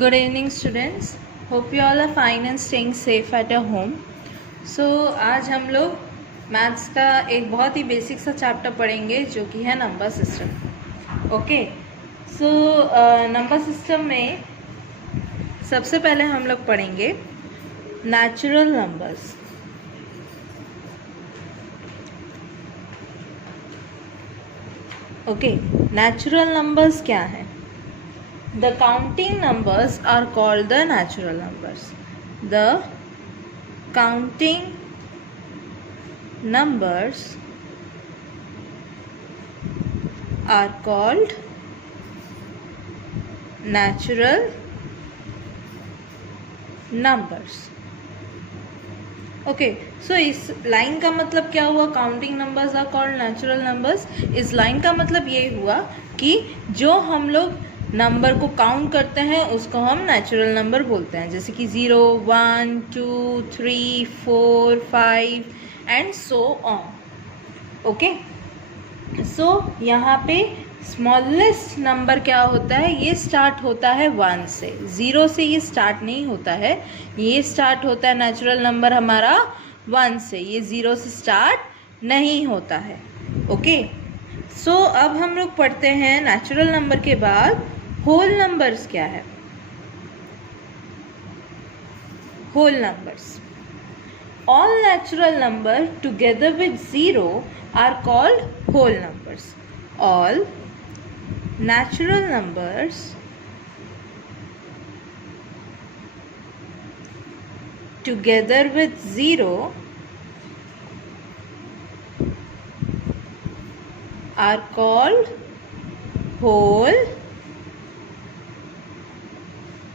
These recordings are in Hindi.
Good evening, students. Hope you all are fine and staying safe at your home. So आज हम लोग मैथ्स का एक बहुत ही बेसिक सा चैप्टर पढ़ेंगे जो कि है number system. Okay, so number system में सबसे पहले हम लोग पढ़ेंगे natural numbers. Okay, natural numbers क्या है? The counting numbers are called the natural numbers. The counting numbers are called natural numbers. Okay, so इस लाइन का मतलब क्या हुआ? Counting numbers are called natural numbers. इस लाइन का मतलब ये हुआ कि जो हम लोग नंबर को काउंट करते हैं उसको हम नेचुरल नंबर बोलते हैं, जैसे कि 0, 1, 2, 3, 4, 5 and so on. Okay, so यहाँ पे स्मॉलेस्ट नंबर क्या होता है? ये स्टार्ट होता है 1 से. 0 से ये स्टार्ट नहीं होता है. ये स्टार्ट होता है नेचुरल नंबर हमारा 1 से. ये 0 से स्टार्ट नहीं होता है. ओके, सो अब हम लोग पढ़ते हैं नेचुरल नंबर के बाद होल नंबर्स क्या है. Whole numbers, all natural number together with 0 are called whole numbers. All natural numbers together with 0 are called whole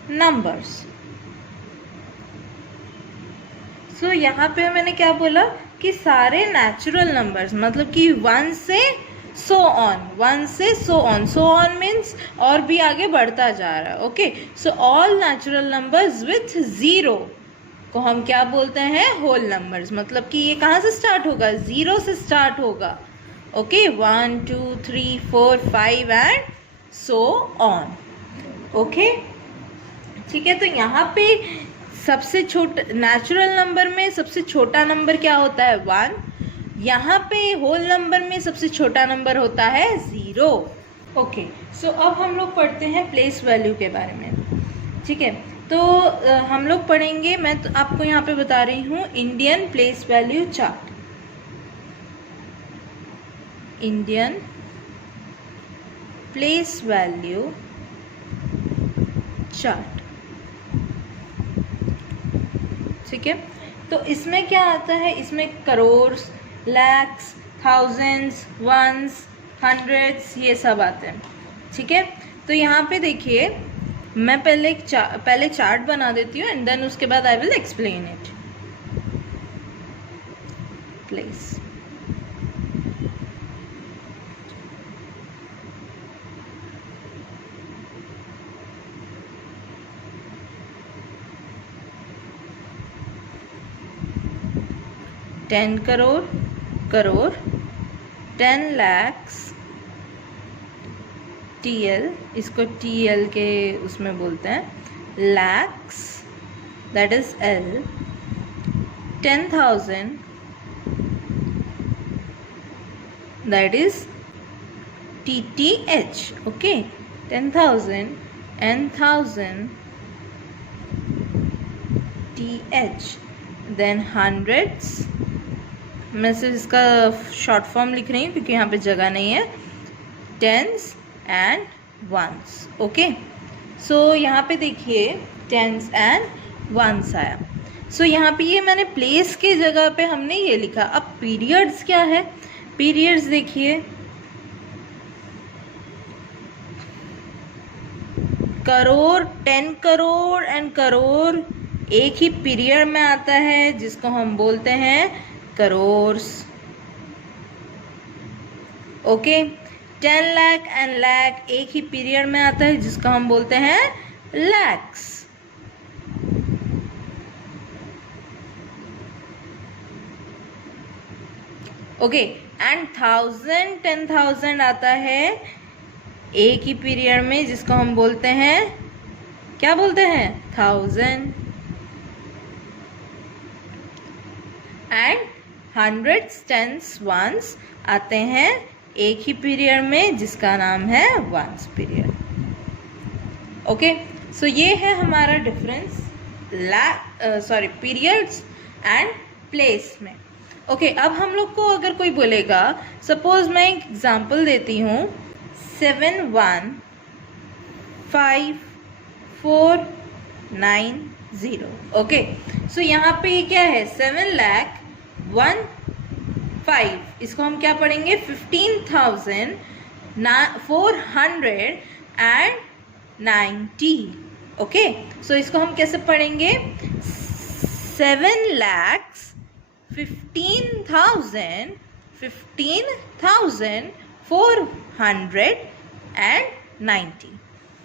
numbers. सो यहाँ पे मैंने क्या बोला कि सारे नेचुरल नंबर्स, मतलब कि 1 से सो ऑन. 1 से so on. So on means और भी आगे बढ़ता जा रहा है. Okay, so all natural numbers with 0 को हम क्या बोलते हैं? Whole numbers. मतलब कि ये कहाँ से स्टार्ट होगा? 0 से स्टार्ट होगा. Okay, 1, 2, 3, 4, 5 and so on. Okay, ठीक है. तो यहाँ पे सबसे छोटा नेचुरल नंबर में सबसे छोटा नंबर क्या होता है? 1. यहाँ पे होल नंबर में सबसे छोटा नंबर होता है 0. ओके, सो अब हम लोग पढ़ते हैं प्लेस वैल्यू के बारे में. ठीक है, तो हम लोग पढ़ेंगे. मैं तो आपको यहाँ पे बता रही हूँ Indian place value chart. Indian place value chart. ठीक है, तो इसमें क्या आता है? इसमें crore, lakhs, thousands, ones, hundreds, ये सब आते हैं. ठीक है, तो यहाँ पे देखिए, मैं पहले चार्ट बना देती हूँ एंड देन उसके बाद I will explain it. Please, ten crore, 10 lakhs, TL, इसको TL के उसमें बोलते हैं. lakhs, that is L. 10,000, that is TTH. okay, 10,000 and 1,000 TH. then hundreds, मैं सिर्फ इसका शॉर्ट फॉर्म लिख रही हूँ क्योंकि यहाँ पे जगह नहीं है. Tens and ones. Okay, so यहाँ पे देखिए टेंस एंड वंस आया. सो यहाँ पे ये मैंने प्लेस के जगह पे हमने ये लिखा. अब पीरियड्स क्या है? पीरियड्स देखिए, करोड़, 10 करोड़ एंड करोड़ एक ही पीरियड में आता है जिसको हम बोलते हैं करोर्स. ओके, 10 लाख एंड लाख एक ही पीरियड में आता है जिसको हम बोलते हैं लैक्स. ओके, एंड 1000, 10,000 आता है एक ही पीरियड में जिसको हम बोलते हैं क्या बोलते हैं 1000 एंड हंड्रेड्स टेंस वंस आते हैं एक ही पीरियड में जिसका नाम है वंस पीरियड। ओके, सो ये है हमारा डिफरेंस पीरियड्स एंड प्लेस में। ओके, अब हम लोग को अगर कोई बोलेगा, सपोज मैं एक एग्जांपल देती हूँ 71549 ओके, सो यहाँ पे ये क्या है 7,15,000, इसको हम क्या पढ़ेंगे 15,490। ओके, सो इसको हम कैसे पढ़ेंगे 15,490।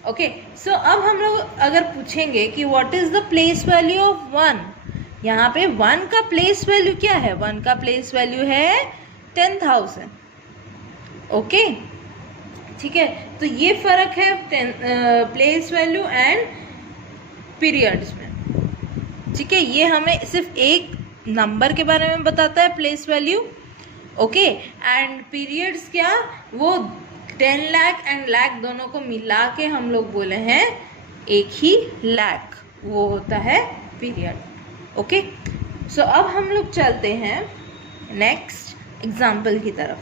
ओके, सो अब हम लोग अगर पूछेंगे कि what is the place value of 1, यहाँ पे 1 का प्लेस वैल्यू क्या है, 1 का प्लेस वैल्यू है 10,000। ओके, ठीक है, तो ये फर्क है प्लेस वैल्यू एंड पीरियड्स में। ठीक है, ये हमें सिर्फ एक नंबर के बारे में बताता है place value. Okay, and periods क्या, वो 10 लाख एंड लाख दोनों को मिला के हम लोग बोले हैं एक ही लाख, वो होता है पीरियड। ओके, सो अब हम लोग चलते हैं नेक्स्ट एग्जाम्पल की तरफ।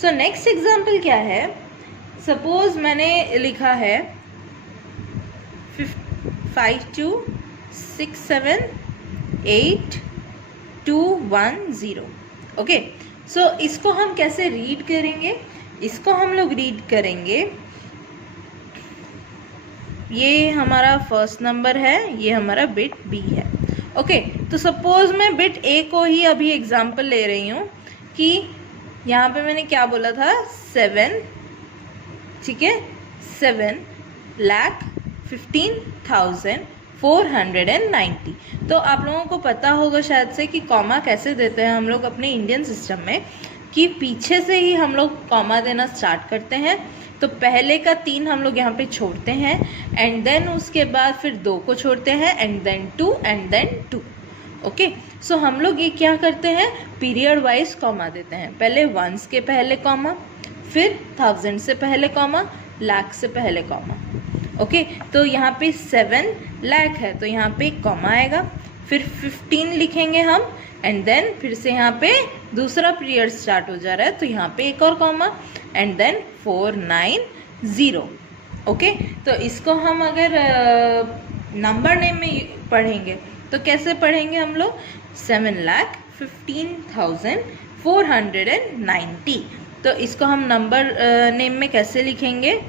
सो नेक्स्ट एग्जाम्पल क्या है, सपोज मैंने लिखा है 52678210। ओके, सो इसको हम कैसे रीड करेंगे, इसको हम लोग रीड करेंगे, ये हमारा फर्स्ट नंबर है, ये हमारा बिट बी है। ओके, तो सपोज मैं बिट ए को ही अभी एग्जाम्पल ले रही हूँ कि यहाँ पे मैंने क्या बोला था 7, ठीक है 7,15,490। तो आप लोगों को पता होगा शायद से कि कॉमा कैसे देते हैं हम लोग अपने इंडियन सिस्टम में, कि पीछे से ही हम लोग कॉमा देना स्टार्ट करते हैं। तो पहले का 3 हम लोग यहाँ पे छोड़ते हैं एंड देन उसके बाद फिर 2 को छोड़ते हैं and then 2 and then 2। Okay, so हम लोग ये क्या करते हैं पीरियड वाइज कॉमा देते हैं, पहले वंस के पहले कॉमा, फिर 1000 से पहले कॉमा, लाख से पहले कॉमा। ओके, तो यहाँ पे 7 लाख है तो यहाँ पे कॉमा आएगा, फिर 15 लिखेंगे हम एंड देन फिर से यहाँ पे दूसरा पीरियड स्टार्ट हो जा रहा है तो यहाँ पे एक और कॉमा एंड देन 490। ओके, तो इसको हम अगर नंबर नेम में पढ़ेंगे तो कैसे पढ़ेंगे हम लोग 7,15,490। तो इसको हम नंबर नेम में कैसे लिखेंगे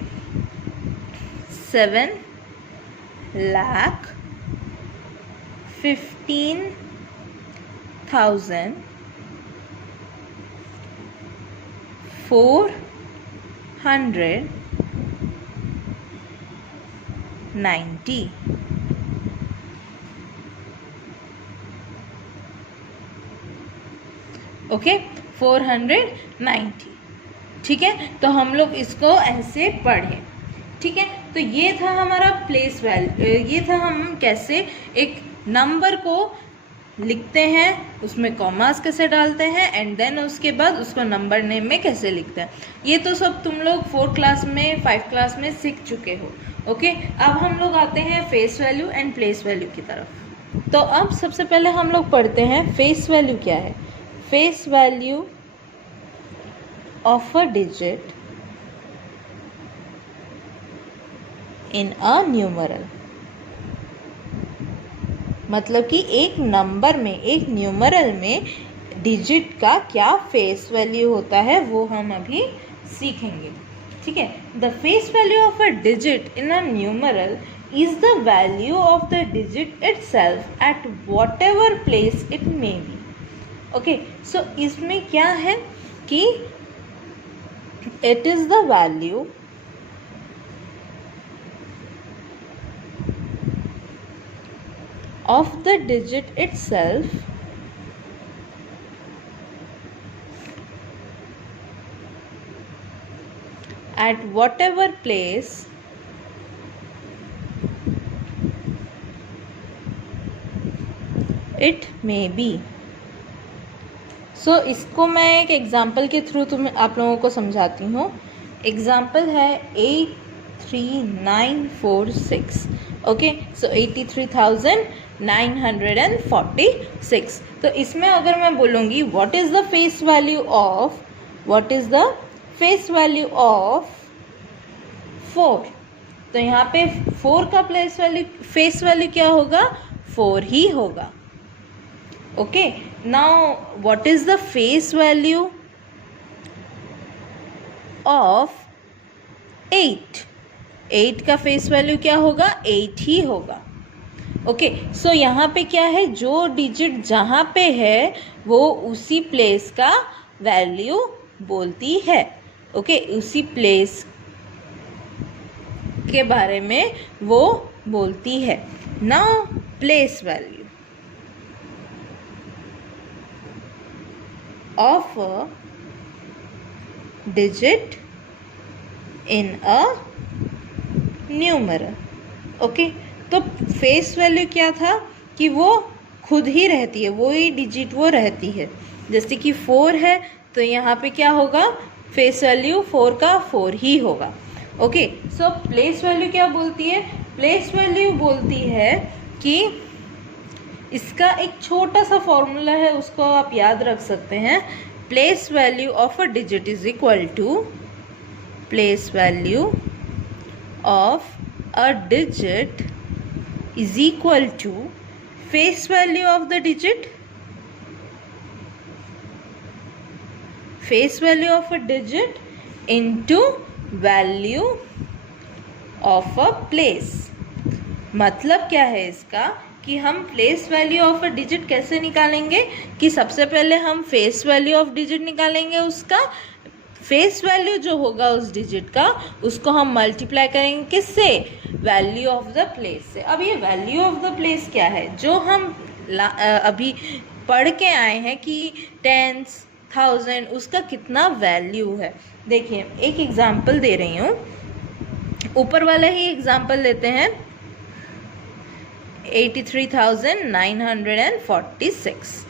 7,15,490। ओके, 490। ठीक है, तो हम लोग इसको ऐसे पढ़े। ठीक है, तो ये था हमारा प्लेस वैल्यू, ये था हम कैसे एक नंबर को लिखते हैं, उसमें कॉमास कैसे डालते हैं एंड देन उसके बाद उसको नंबर नेम में कैसे लिखते हैं। ये तो सब तुम लोग 4 क्लास में 5 क्लास में सीख चुके हो। ओके, अब हम लोग आते हैं face value and place value की तरफ। तो अब सबसे पहले हम लोग पढ़ते हैं फेस वैल्यू क्या है। Face value of a digit in a numeral, मतलब कि एक नंबर में, एक न्यूमरल में डिजिट का क्या फेस वैल्यू होता है वो हम अभी सीखेंगे। ठीक है, the face value of a digit in a numeral is the value of the digit itself at whatever place it may be. Okay, so इसमें क्या है कि it is the value of the digit itself at whatever place it may be. So इसको मैं एक एग्जाम्पल के थ्रू आप लोगों को समझाती हूँ। एग्जाम्पल है 83946। ओके, सो 83,946। तो इसमें अगर मैं बोलूँगी what is the face value of 4, तो यहाँ पे 4 का फेस वैल्यू क्या होगा? 4 ही होगा। Okay, now what is the face value of 8? 8 का फेस वैल्यू क्या होगा? 8 ही होगा। ओके, सो यहाँ पे क्या है, जो डिजिट जहाँ पे है वो उसी प्लेस का वैल्यू बोलती है। ओके, उसी प्लेस के बारे में वो बोलती है। Now place value of a digit in a numeral। Okay, तो फेस वैल्यू क्या था कि वो खुद ही रहती है, वो ही डिजिट वो रहती है। जैसे कि 4 है तो यहाँ पे क्या होगा? फेस वैल्यू 4 का 4 ही होगा। ओके, सो प्लेस वैल्यू क्या बोलती है? प्लेस वैल्यू बोलती है कि इसका एक छोटा सा फॉर्मूला है, उसको आप याद रख सकते हैं। Place value of a digit is equal to place value of a digit is equal to face value of the digit, face value of a digit into value of a place. मतलब क्या है इसका कि हम place value of a digit कैसे निकालेंगे कि सबसे पहले हम फेस वैल्यू ऑफ डिजिट निकालेंगे, उसका फेस वैल्यू जो होगा उस डिजिट का उसको हम मल्टीप्लाई करेंगे किससे? वैल्यू ऑफ द प्लेस से। अब ये वैल्यू ऑफ द प्लेस क्या है? जो हम अभी पढ़ के आए हैं कि टेंस, थाउजेंड, उसका कितना वैल्यू है। देखिए एक एग्जाम्पल दे रही हूँ, ऊपर वाला ही एग्जाम्पल लेते हैं 83,946।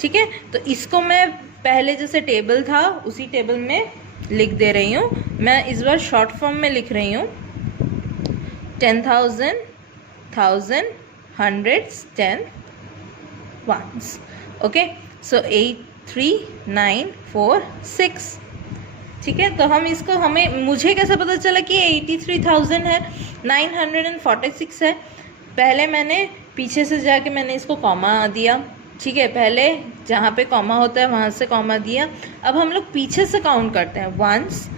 ठीक है, तो इसको मैं पहले जैसे टेबल था उसी टेबल में लिख दे रही हूँ। मैं इस बार शॉर्ट फॉर्म में लिख रही हूँ 10,000, 1000, hundreds, 10 ones। ओके, सो 83946। ठीक है, तो हम इसको मुझे कैसे पता चला कि 83,946 है? पहले मैंने पीछे से जाके मैंने इसको कॉमा दिया। ठीक है, पहले जहाँ पे कॉमा होता है वहाँ से कॉमा दिया। अब हम लोग पीछे से काउंट करते हैं, वंस,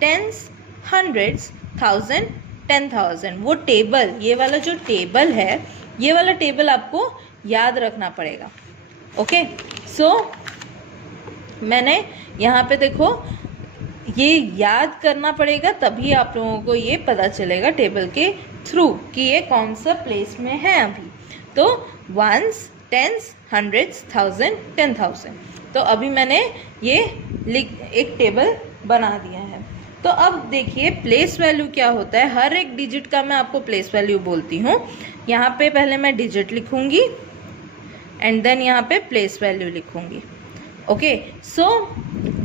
टेंस, हंड्रेड्स, 1000, 10,000। वो टेबल, ये वाला जो टेबल है, ये वाला टेबल आपको याद रखना पड़ेगा। ओके, सो मैंने यहाँ पे देखो ये याद करना पड़ेगा, तभी आप लोगों को ये पता चलेगा टेबल के थ्रू कि ये कौन सा प्लेस में है अभी। तो वंस, टेंस, हंड्रेड्स, 1000, 10,000। तो अभी मैंने ये एक टेबल बना दिया है। तो अब देखिए प्लेस वैल्यू क्या होता है। हर एक डिजिट का मैं आपको प्लेस वैल्यू बोलती हूँ। यहाँ पे पहले मैं डिजिट लिखूँगी एंड देन यहाँ पे प्लेस वैल्यू लिखूँगी। ओके, सो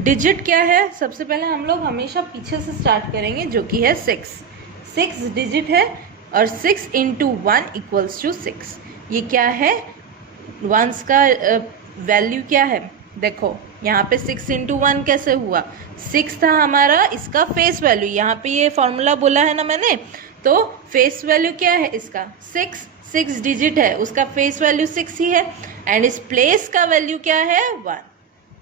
डिजिट क्या है? सबसे पहले हम लोग हमेशा पीछे से स्टार्ट करेंगे, जो कि है 6 डिजिट है और 6 इंटू 1 इक्वल्स टू 6। ये क्या है? वंस का वैल्यू क्या है? देखो यहाँ पे 6 इंटू 1 कैसे हुआ? 6 था हमारा इसका फेस वैल्यू। यहाँ पे ये फॉर्मूला बोला है ना मैंने, तो फेस वैल्यू क्या है इसका? 6 डिजिट है, उसका फेस वैल्यू 6 ही है। एंड इस प्लेस का वैल्यू क्या है? 1।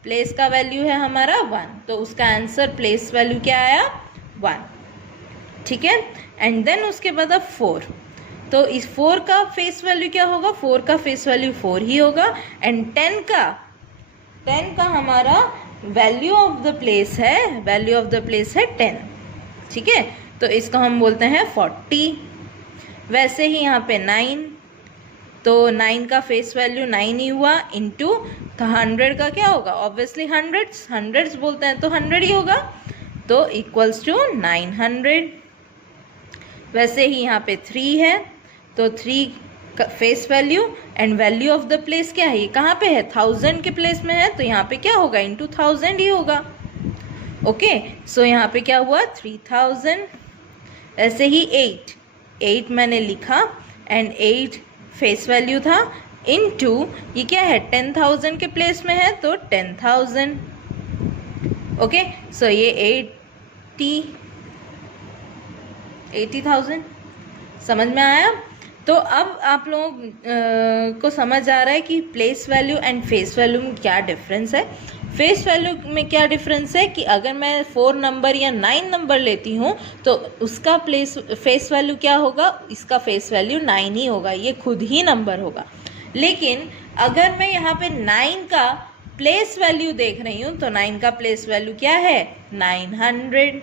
प्लेस का वैल्यू है हमारा 1, तो उसका आंसर प्लेस वैल्यू क्या आया? 1। ठीक है, एंड देन उसके बाद अब 4। तो इस 4 का फेस वैल्यू क्या होगा? 4 का फेस वैल्यू 4 ही होगा। एंड 10 का हमारा वैल्यू ऑफ द प्लेस है, वैल्यू ऑफ द प्लेस है 10। ठीक है, तो इसको हम बोलते हैं 40। वैसे ही यहाँ पे 9, तो 9 का फेस वैल्यू 9 ही हुआ, इंटू तो 100 का क्या होगा? ऑब्वियसली हंड्रेड्स बोलते हैं तो 100 ही होगा, तो इक्वल्स टू 900। वैसे ही यहाँ पे 3 है, तो 3 face value and value of the place क्या है, ये कहाँ पे है, 1000 के प्लेस में है, तो यहाँ पे क्या होगा, इंटू 1000 ही होगा। ओके, सो यहाँ पे क्या हुआ 3000। ऐसे ही 8 मैंने लिखा एंड 8 फेस वैल्यू था, इनटू ये क्या है 10,000 के प्लेस में है तो 10,000। ओके, सो ये 80,000 समझ में आया। तो अब आप लोगों को समझ आ रहा है कि place value and face value में क्या डिफरेंस है। फेस वैल्यू में क्या डिफरेंस है कि अगर मैं 4 नंबर या 9 नंबर लेती हूँ तो उसका फेस वैल्यू क्या होगा, इसका फेस वैल्यू 9 ही होगा, ये खुद ही नंबर होगा। लेकिन अगर मैं यहाँ पे 9 का प्लेस वैल्यू देख रही हूँ तो 9 का प्लेस वैल्यू क्या है 900।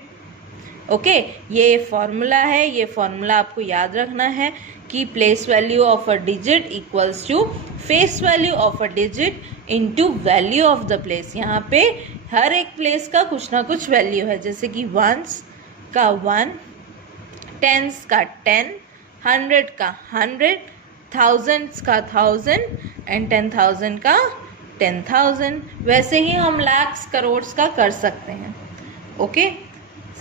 ओके, ये फॉर्मूला है, ये फॉर्मूला आपको याद रखना है कि place value of a digit equals to face value of a digit into value of the place. यहाँ पे हर एक प्लेस का कुछ ना कुछ वैल्यू है, जैसे कि 1s का 1, 10s का 10, 100 का 100, 1000s का 1000 एंड 10,000 का 10,000। वैसे ही हम लाख्स करोड़्स का कर सकते हैं। ओके,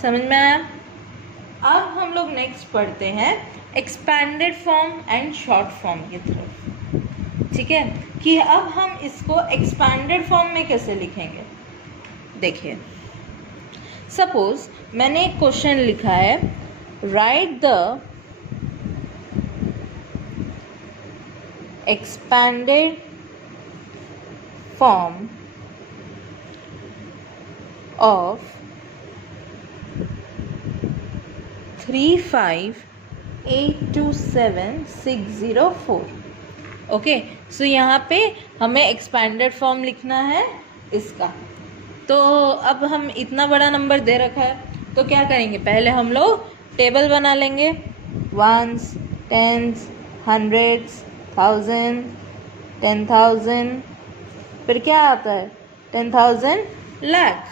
समझ में आया। अब हम लोग नेक्स्ट पढ़ते हैं expanded form and short form की तरफ। ठीक है, कि अब हम इसको एक्सपैंडेड फॉर्म में कैसे लिखेंगे। देखिए, सपोज मैंने एक क्वेश्चन लिखा है, write the expanded form of 35827604। Okay, so यहाँ पे हमें एक्सपैंडेड फॉर्म लिखना है इसका। तो अब हम इतना बड़ा नंबर दे रखा है तो क्या करेंगे, पहले हम लोग टेबल बना लेंगे, 1s, 10s, 100s, 1000, 10,000, फिर क्या आता है 10,000 लाख,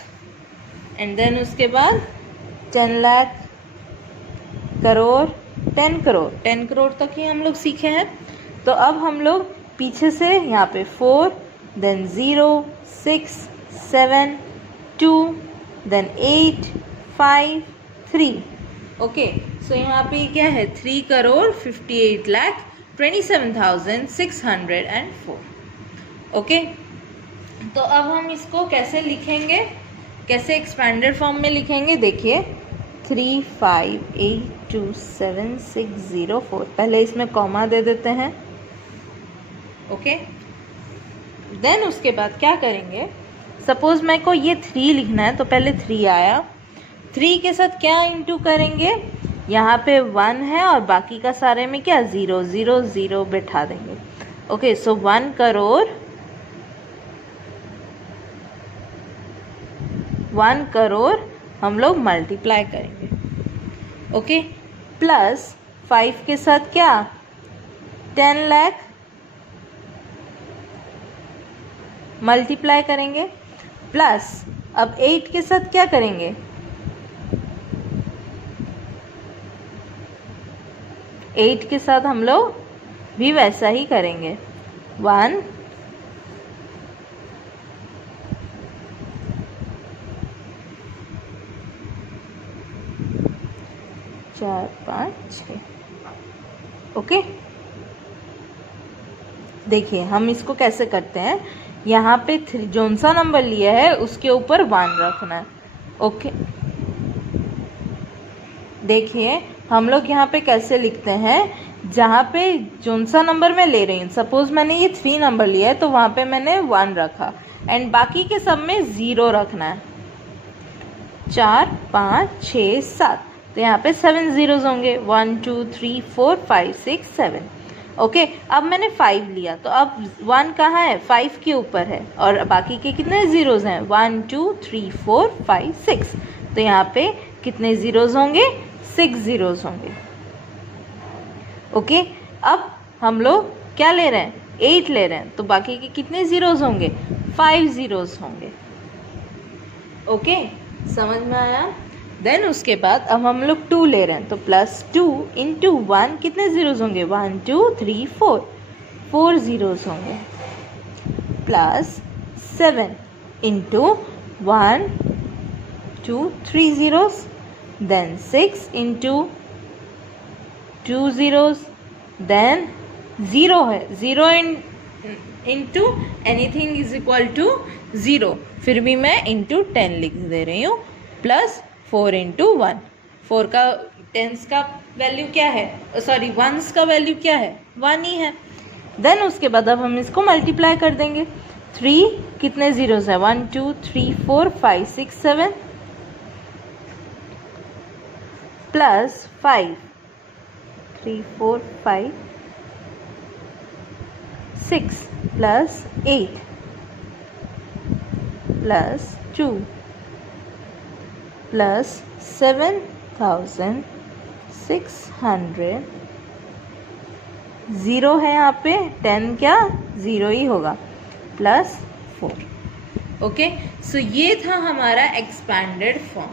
एंड देन उसके बाद 10 लाख, करोड़, 10 करोड़, 10 करोड़ तक ही हम लोग सीखे हैं। तो अब हम लोग पीछे से यहाँ पे 4, देन 0, 6, 7, 2, देन 8, 5, 3। ओके, सो यहाँ पे क्या है 3 करोड़ 58,27,604। ओके, तो अब हम इसको कैसे लिखेंगे, कैसे एक्सपैंडेड फॉर्म में लिखेंगे। देखिए 35827604, पहले इसमें कॉमा दे देते हैं। ओके, देन उसके बाद क्या करेंगे, सपोज मेरे को ये 3 लिखना है तो पहले 3 आया, 3 के साथ क्या इंटू करेंगे, यहाँ पे 1 है और बाकी का सारे में क्या 0 0 0 बैठा देंगे। ओके, सो 1 करोड़ हम लोग मल्टीप्लाई करेंगे। ओके, प्लस 5 के साथ क्या 10 लाख मल्टीप्लाई करेंगे, प्लस अब 8 के साथ क्या करेंगे, 8 के साथ हम लोग भी वैसा ही करेंगे, 1 4 5 6। ओके, देखिए हम इसको कैसे करते हैं, यहाँ पे जोन सा नंबर लिया है उसके ऊपर 1 रखना है। ओके, देखिए हम लोग यहाँ पे कैसे लिखते हैं, जहाँ पे जोन सा नंबर मैं ले रही हूँ, सपोज मैंने ये 3 नंबर लिया है तो वहाँ पे मैंने 1 रखा एंड बाकी के सब में 0 रखना है। 4 5 6 7, तो यहाँ पे 7 zeros होंगे, 1 2 3 4 5 6 7। ओके, अब मैंने 5 लिया तो अब 1 कहाँ है, 5 के ऊपर है और बाकी के कितने ज़ीरोज़ हैं, 1 2 3 4 5 6, तो यहाँ पे कितने ज़ीरोज़ होंगे, 6 ज़ीरोज़ होंगे। ओके, अब हम लोग क्या ले रहे हैं, 8 ले रहे हैं तो बाकी के कितने ज़ीरोज़ होंगे, 5 ज़ीरोज़ होंगे। ओके, समझ में आया। देन उसके बाद अब हम लोग 2 ले रहे हैं, तो +2 इंटू 1 कितने ज़ीरोज़ होंगे, 1 2 3 4, 4 ज़ीरोज़ होंगे, +7 into 1 2 3 zeros, then 6 into 2 zeros, then 0 है, 0 into anything is equal to 0, फिर भी मैं इंटू 10 लिख दे रही हूँ, +4 इंटू 1, 4 का 10s का वैल्यू क्या है, सॉरी 1s का वैल्यू क्या है, 1 ही है। देन उसके बाद अब हम इसको मल्टीप्लाई कर देंगे, 3 कितने ज़ीरोज़ है, 1 2 3 4 5 6 7, +5 3 4 5 6 +8 +2 +7,600, 0 है यहाँ पे, 10 क्या 0 ही होगा, +4। ओके, सो ये था हमारा एक्सपैंडेड फॉर्म।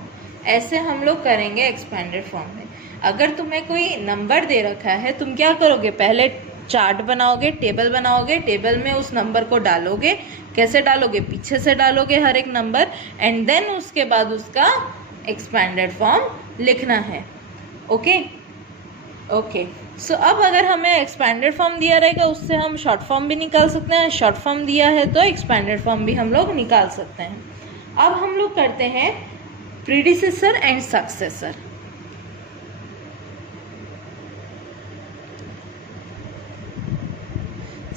ऐसे हम लोग करेंगे एक्सपैंडेड फॉर्म में। अगर तुम्हें कोई नंबर दे रखा है, तुम क्या करोगे, पहले चार्ट बनाओगे, टेबल बनाओगे, टेबल में उस नंबर को डालोगे, कैसे डालोगे, पीछे से डालोगे हर एक नंबर, एंड देन उसके बाद उसका एक्सपैंडेड फॉर्म लिखना है। ओके ओके, सो अब अगर हमें एक्सपैंडेड फॉर्म दिया रहेगा, उससे हम शॉर्ट फॉर्म भी निकाल सकते हैं, शॉर्ट फॉर्म दिया है तो एक्सपैंडेड फॉर्म भी हम लोग निकाल सकते हैं। अब हम लोग करते हैं predecessor and successor.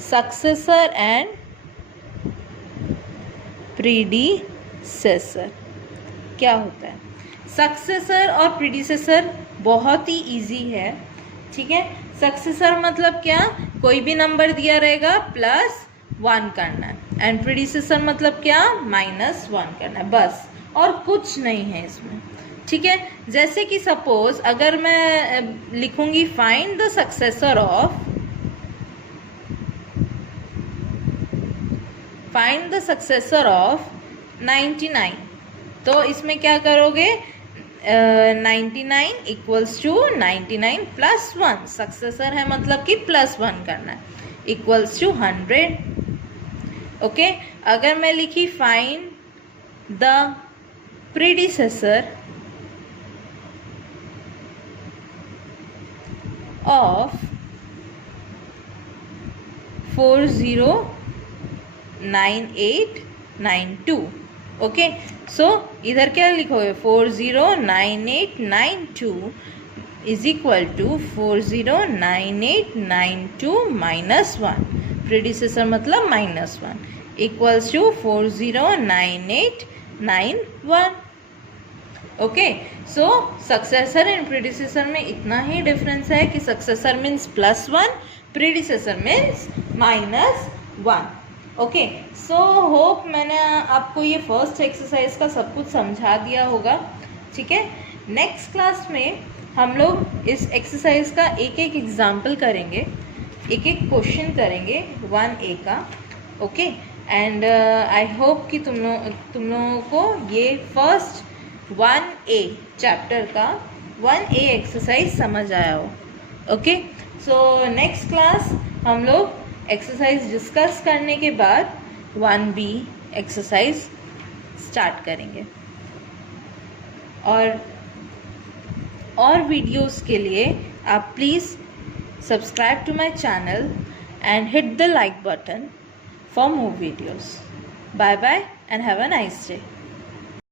Successor and predecessor क्या होता है? सक्सेसर और प्रीडिसेसर बहुत ही इजी है, ठीक है। सक्सेसर मतलब क्या, कोई भी नंबर दिया रहेगा +1 करना है, एंड प्रीडिसेसर मतलब क्या, -1 करना है, बस, और कुछ नहीं है इसमें, ठीक है। जैसे कि सपोज अगर मैं लिखूंगी find the successor of, find the successor of 99, तो इसमें क्या करोगे, 99 इक्वल्स टू 99 +1, सक्सेसर है मतलब कि +1 करना है, इक्वल्स टू 100। ओके, अगर मैं लिखी find the predecessor of 409892, okay, so इधर क्या लिखोगे, 409892 इज इक्वल टू 409892 -1, प्रीडिसेसर मतलब -1, equals to 409891। Okay, so successor and predecessor में इतना ही डिफरेंस है कि successor means +1, predecessor means -1। Okay, so hope मैंने आपको ये फर्स्ट एक्सरसाइज का सब कुछ समझा दिया होगा, ठीक है। नेक्स्ट क्लास में हम लोग इस एक्सरसाइज का एक एक एग्जाम्पल करेंगे, एक एक क्वेश्चन करेंगे 1A का, ओके। एंड आई होप कि तुम लोगों को ये फर्स्ट 1A चैप्टर का 1A एक्सरसाइज समझ आया हो, ओके। सो नेक्स्ट क्लास हम लोग एक्सरसाइज डिस्कस करने के बाद 1B एक्सरसाइज स्टार्ट करेंगे। और वीडियोस के लिए आप please subscribe to my channel and hit the like button for more videos. Bye bye and have a nice day.